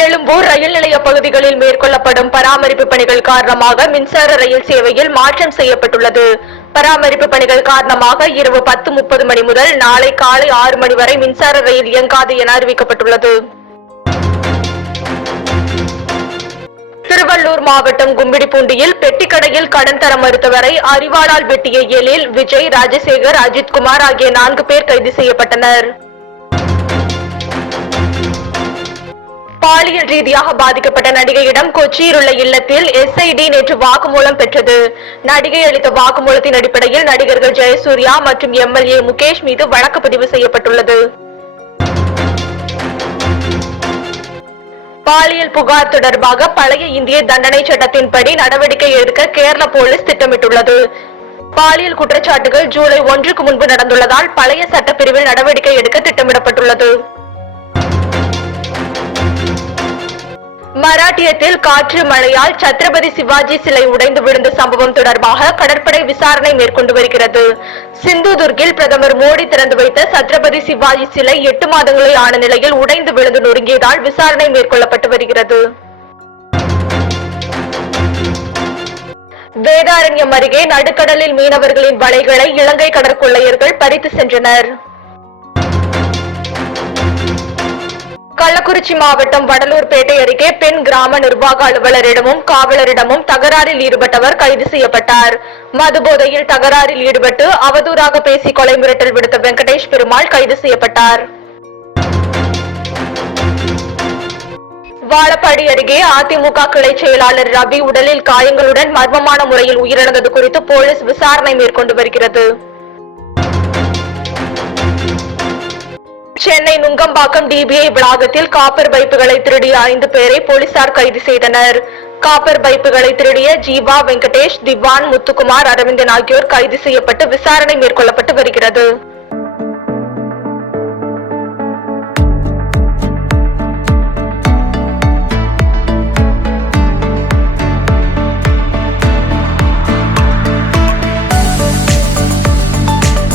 எழும்பூர் ரயில் நிலைய பகுதிகளில் மேற்கொள்ளப்படும் பராமரிப்பு பணிகள் காரணமாக மின்சார ரயில் சேவையில் மாற்றம் செய்யப்பட்டுள்ளது. பராமரிப்பு பணிகள் காரணமாக இரவு 10:30 மணி முதல் நாளை காலை 6 மணி வரை மின்சார ரயில் இயங்காது என அறிவிக்கப்பட்டுள்ளது. திருவள்ளூர் மாவட்டம் கும்மிடிப்பூண்டியில் பெட்டிக்கடையில் கடன் தர மறுத்தவரை அரிவாளால் வெட்டிய எழில், விஜய், ராஜசேகர், அஜித்குமார் ஆகிய 4 பேர் கைது செய்யப்பட்டனர். பாலியல் ரீதியாக பாதிக்கப்பட்ட நடிகையிடம் கொச்சியில் உள்ள இல்லத்தில் SID நேற்று வாக்குமூலம் பெற்றது. நடிகை அளித்த வாக்குமூலத்தின் அடிப்படையில் நடிகர்கள் ஜெயசூர்யா மற்றும் MLA முகேஷ் மீது வழக்கு பதிவு செய்யப்பட்டுள்ளது. பாலியல் புகார் தொடர்பாக பழைய இந்திய தண்டனை சட்டத்தின்படி நடவடிக்கை எடுக்க கேரள போலீஸ் திட்டமிட்டுள்ளது. பாலியல் குற்றச்சாட்டுகள் ஜூலை 1க்கு முன்பு நடந்துள்ளதால் பழைய சட்டப்பிரிவில் நடவடிக்கை எடுக்க திட்டமிடப்பட்டுள்ளது. மராட்டியத்தில் காற்று மழையால் சத்ரபதி சிவாஜி சிலை உடைந்து விழுந்த சம்பவம் தொடர்பாக கடற்படை விசாரணை மேற்கொண்டு வருகிறது. சிந்துதுர்கில் பிரதமர் மோடி திறந்து வைத்த சத்ரபதி சிவாஜி சிலை 8 மாதங்களே ஆன நிலையில் உடைந்து விழுந்து நொறுங்கியதால் விசாரணை மேற்கொள்ளப்பட்டு வருகிறது. வேதாரண்யம் அருகே நடுக்கடலில் மீனவர்களின் வலைகளை இலங்கை கடற்கொள்ளையர்கள் பறித்து சென்றனர். கள்ளக்குறிச்சி மாவட்டம் வடலூர்பேட்டை அருகே பெண் கிராம நிர்வாக அலுவலரிடமும் காவலரிடமும் தகராறில் ஈடுபட்டவர் கைது செய்யப்பட்டார். மதுபோதையில் தகராறில் ஈடுபட்டு அவதூறாக பேசி கொலை மிரட்டல் விடுத்த வெங்கடேஷ் பெருமாள் கைது செய்யப்பட்டார். வாழப்பாடி அருகே அதிமுக கிளை செயலாளர் ரவி உடலில் காயங்களுடன் மர்மமான முறையில் உயிரிழந்தது குறித்து போலீஸ் விசாரணை மேற்கொண்டு வருகிறது. சென்னை நுங்கம்பாக்கம் DBI வளாகத்தில் காப்பர் பைப்புகளை திருடிய 5 பேரை போலீசார் கைது செய்தனர். காப்பர் பைப்புகளை திருடிய ஜீவா, வெங்கடேஷ், திவான், முத்துக்குமார், அரவிந்தன் ஆகியோர் கைது செய்யப்பட்டு விசாரணை மேற்கொள்ளப்பட்டு வருகிறது.